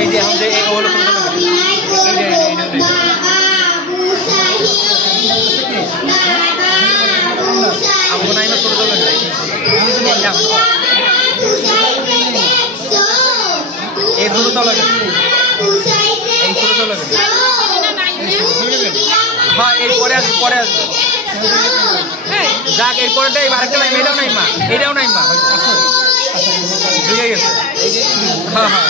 এই যে আমাদের এই হলো aku naik mas turun dulu এই শুরু চলে এই শুরু চলে হ্যাঁ এই পরে আসবে যাক এই পরেটাই আরেকটা নাই এটাও নাই মা বুঝে গেছে হ্যাঁ হ্যাঁ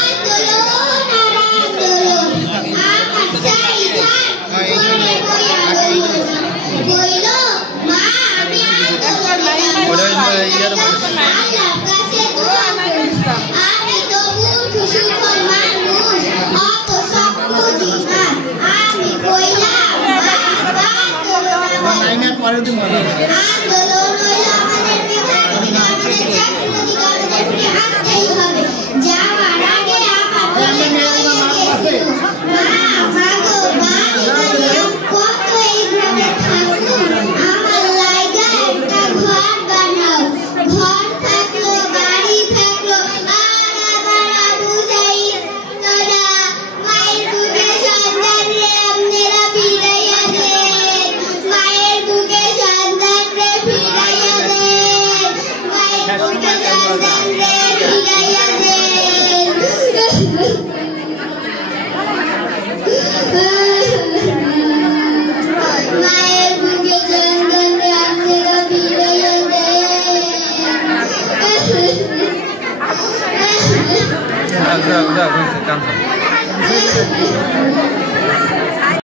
udah cancel